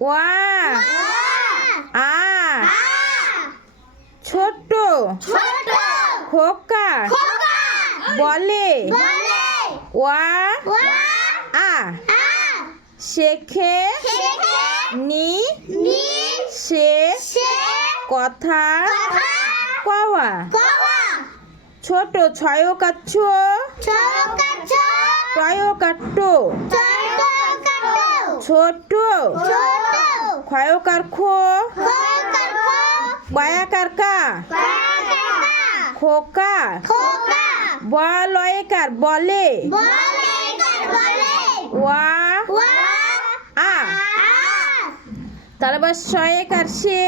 ওয়া আ ছোট খোকা বলে ওয়া আ শেখে নি সে কথা কওয়া ছোট ছয়কার ছো টয়কার টো ছোট ক্ষয়কার খো কয়াকার কা খোকা বলয়কার বলে ওয়া আ তারপর শয়কার সে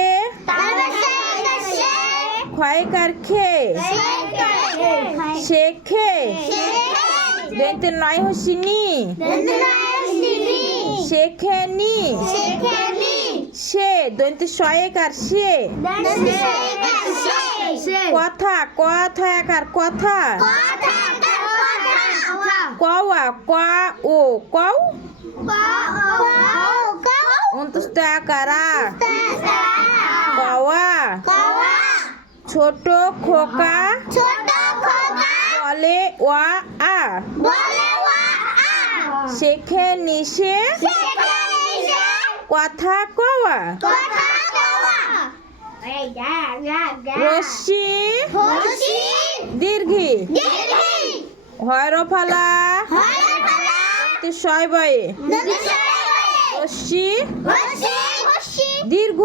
ক্ষয়কার খে শেখে দন্তে নয় হসিনি শেখেনি সে দন্তে শয়কার সে কথা কথাকার কথা কওয়া কা ও কও অন্তস্থ আকারা কওয়া ছোট খোকা বলে ওয়া আ শেখে নিশে কথা কওয়া রশ্মি দীর্ঘি হরফলা ছয় বয়ে রশ্মি দীর্ঘ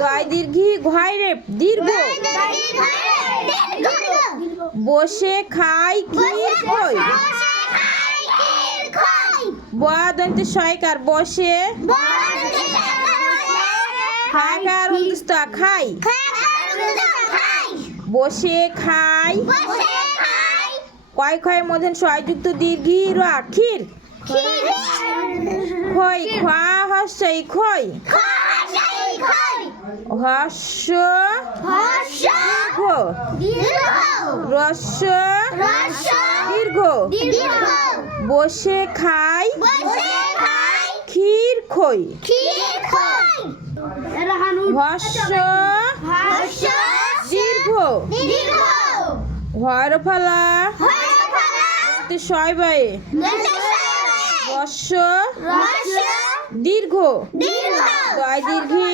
দয় দীর্ঘি ঘয় রে দীর্ঘ বসে খাই কি কই বদন্ত ছয়কার বসে খায়কার উন্তস্তা খাই বসে খাই কয় ক্ষয় মধ্যে ছয়যুক্ত দীর্ঘি রাখির খই খা হস্যই খই হস্য রস্য দীর্ঘ বসে খাই ক্ষীর খই হস্য দীর্ঘ হরফলা ছয় বয়ে রস্য দীর্ঘ দয় দীর্ঘি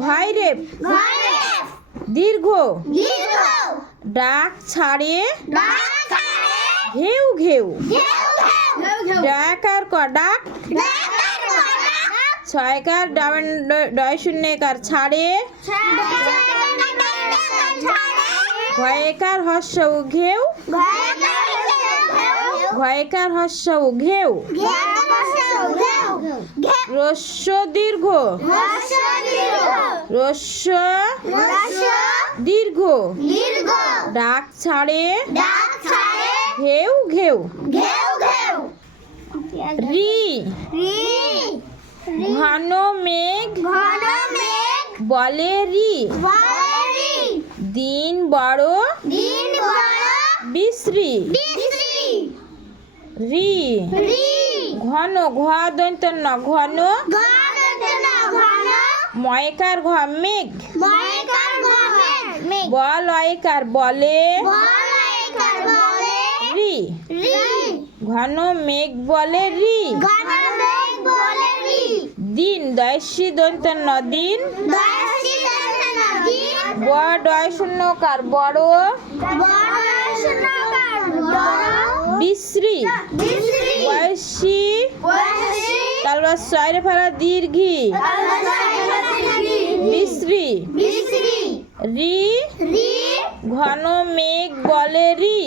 ঘয় রে দীর্ঘ ডাক ছাড়ে ঘেউ ঘেউ ডাকার ক ডাক ছয়কার ডয় শূন্যকার ছাড়ে ঘয়কার হস্য ঘেউ ঘয়কার হস্য ঘেউ রস্য দীর্ঘ রস্য দীর্ঘ ডাক ছাড়ে ঘেউ ঘেউ রি ঘন মেঘ বলে রি দিন বড় বিশ্রী রি ঘন ঘ দন্ত ন ঘন ময়কার ঘ মেঘ বলয়কার বলে রি ঘন মেঘ বলে রি দিন দয়সী দন্ত ন দিন বড় শূন্যকার বড় বিশ্রী বয়সী তালবা ছয় ফেলা দীর্ঘি বিশ্রী রি ঘন মেঘ বলে রি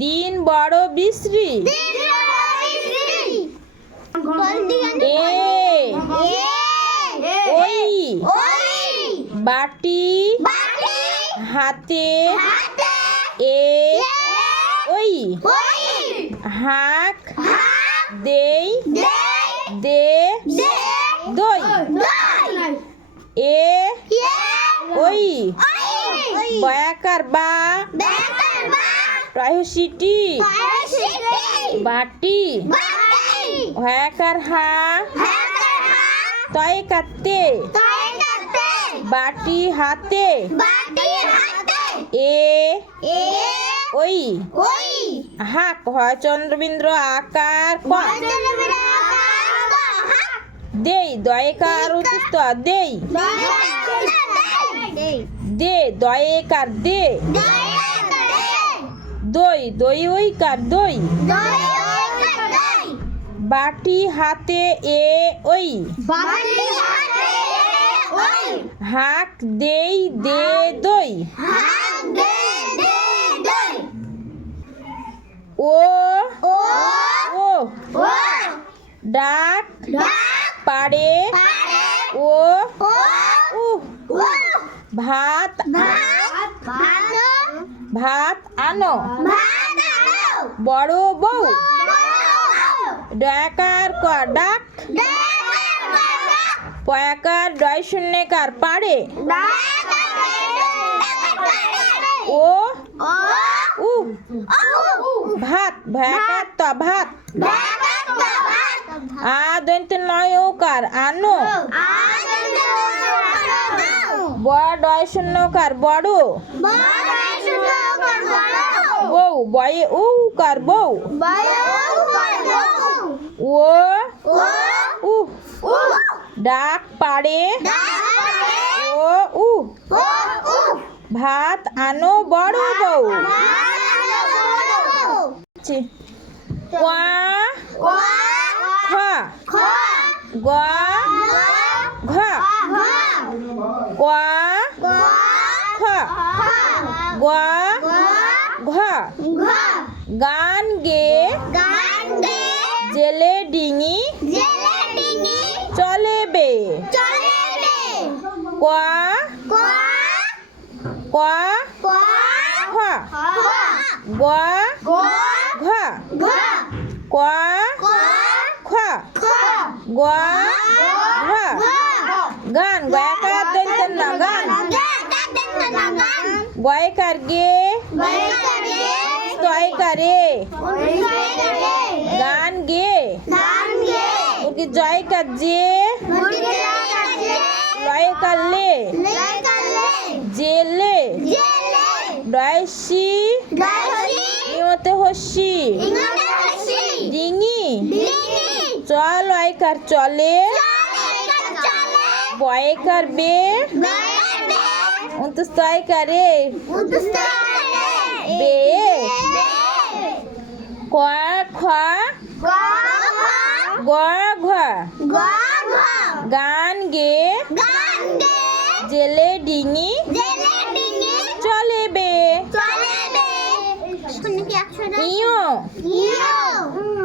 দিন বড় বিশ্রী ওই বাটি হাতে এ ওই হাক দেই দে দই এ ওই বয়াকার বা রহস্যটি বাটি হ্যাকার হা তয়কার তে বাটি হাতে এ ওই হাক হয় চন্দ্রবিন্দ্র আকার ক দেই দয়কার উত্তস্ত দেই দে দয়কার দে দই দই ওইকার দই বাটি হাতে এ ওই হাক দেই দে দই ও ডাক পাড়ে ও ভাত ভাত আনো বড় বউ ডাকার ক ডাক পয়াকার ডয় শূন্যকার পাড়ে ও ভাত ভয়াকার ত ভাত আ দন্ত নয় ওকার আনো বড় ডয় শূন্যকার বড় বউ বয়ে উকার বউ ও ডাক পাড়ে ও ভাত আনো বড় বউ কোয়া খা গোয়া ঘা কোয়া খা গোয়া ঘা গান গে জেলে ডিঙি চলে বে কোয়া কোয়া খা গোয়া ঘা কোয়া খা গোয়া ঘা গান গয়াকার দন্তন না গান গয়কার গে তয়কারে গান গে ওকে জয়কার যে লয়কার লে জেলে ডয়সি ইমতে হসি ডিঙি চল লয়কার চলে বয়কার বে উন্তস্তয়কারে বে কোয়া খা গোয়া ঘা গান গে জেলে ডিঙি চলে বে ইয়ো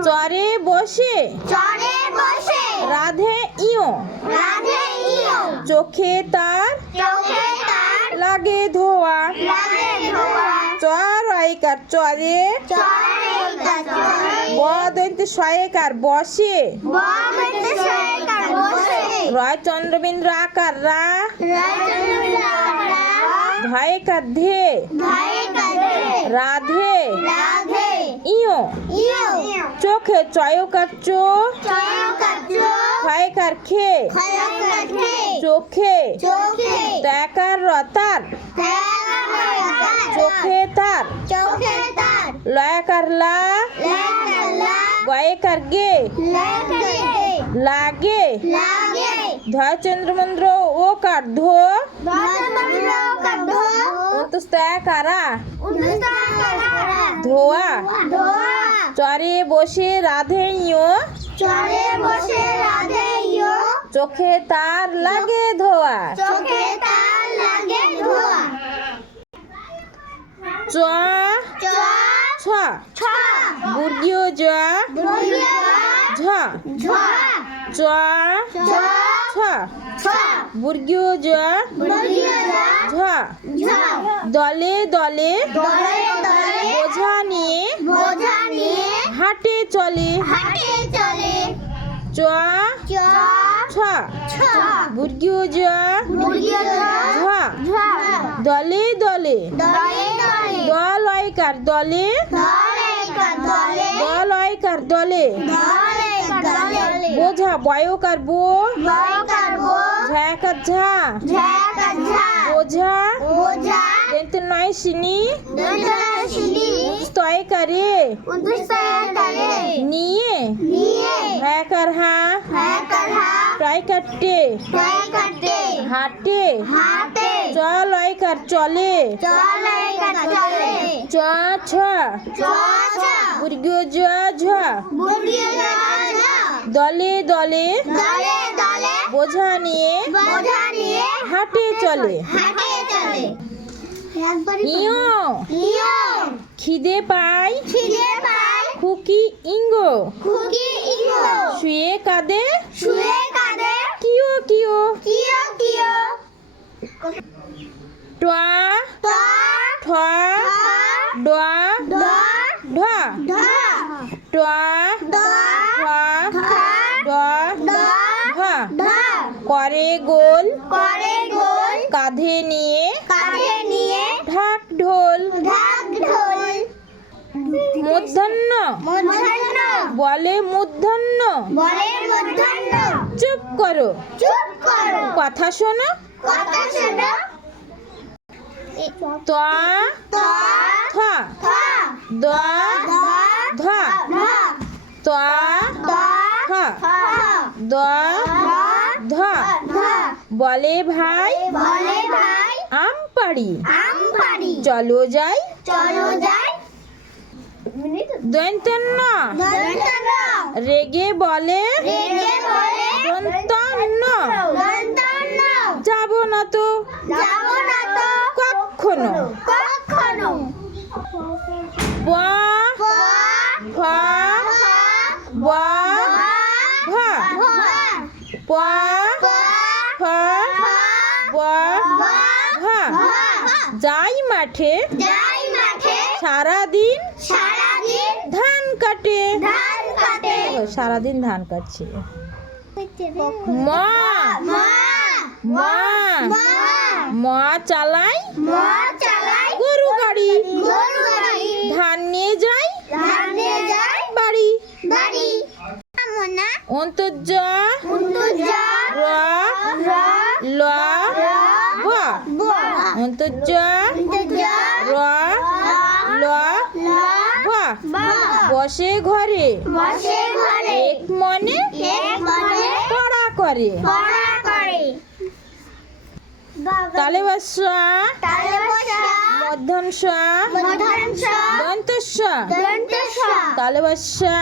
চরে বসে রাধে ইয়ো চোখে তার লাগে ধোয়া চর আইকার চরে বদন্ত শয়কার বসে রয় চন্দ্রবিন্দ্র আকার রা ধয়কার ধে রাধে ইয়ো চোখে চয়কার চো খয়কার খে চোখে ত্যাকার রতার চোখে তার লয়কার লা গয়কার গে লাগে ধয় চন্দ্রমন্দ্র ও কার ধো অন্তস্তয়াকারা ধোয়া চরে বসে রাধে ইয়ো চোখে তার লাগে ধোয়া চ ছ বুর্গীয় জ ঝ চ ছ বুর্গীয় জ ঝ দলে দলে বোঝা নিয়ে হাটে চলে চ ছ বুর্গীয় জ ঝ দলে দলে দলয়কার দলে দলয়কার দলে বোঝা বয়কার বো ঝায়াকার ঝা বোঝা দন্ত নয় সিনি স্তয়কারে নিয়ে হ্যাকার হা ট্রাইকাটে হাটে চলয়কার চলে চ ছ বুর্গীয় জ ঝ দলে দলে বোঝা নিয়ে হাটে চলে ইয় খিদে পাই খুকি ইঙ্গো শুয়ে কাঁদে কিও কিও টয়া ঠয়া ডয়া ঢা টয়া ঠয়া ডয়া ঢা করে গোল কাঁধে নিয়ে ঢাক ঢোল মূর্ধন্য বলে মূর্ধন্য চুপ করো কথা শোনো ত্বা থা দা ধা ত্বা থা দা ধা বলে ভাই আম পাড়ি চলো যাই দন্তন্য রেগে বলে দন্তন্য যাব না তো কখনো বা ফা বা ভা পা ফা বা ভা যাই মাঠে সারাদিন ধান কাটে সারাদিন ধান কাটছে মা চালাই গরু গাড়ি ধান নিয়ে যাই বাড়ি অন্তর্য র ল অন্তর্য র ল বসে ঘরে এক মনে পড়া করে তালে বসা মধ্যম দন্ত তালে বসা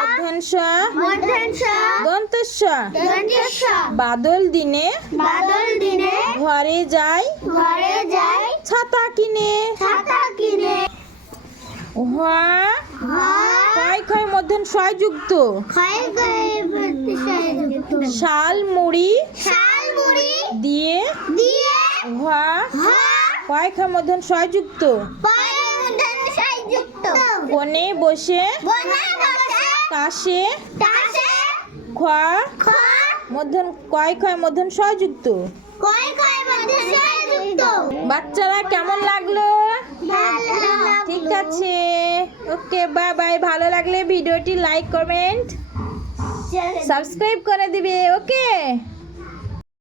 মধ্যম দন্ত বাদল দিনে ঘরে যাই ছাতা কিনে ক্ষয় মধ্যম যুক্ত শাল মুড়ি দিয়ে ক্ষয় মধ্যম যুক্ত কোণে বসে কাশে মধ্যম ক্ষয় মধ্যম যুক্ত বাচ্চারা কেমন লাগলো? ঠিক আছে, ওকে, বাই বাই। ভালো লাগলে ভিডিওটি লাইক কমেন্ট সাবস্ক্রাইব করে দিবে। ওকে।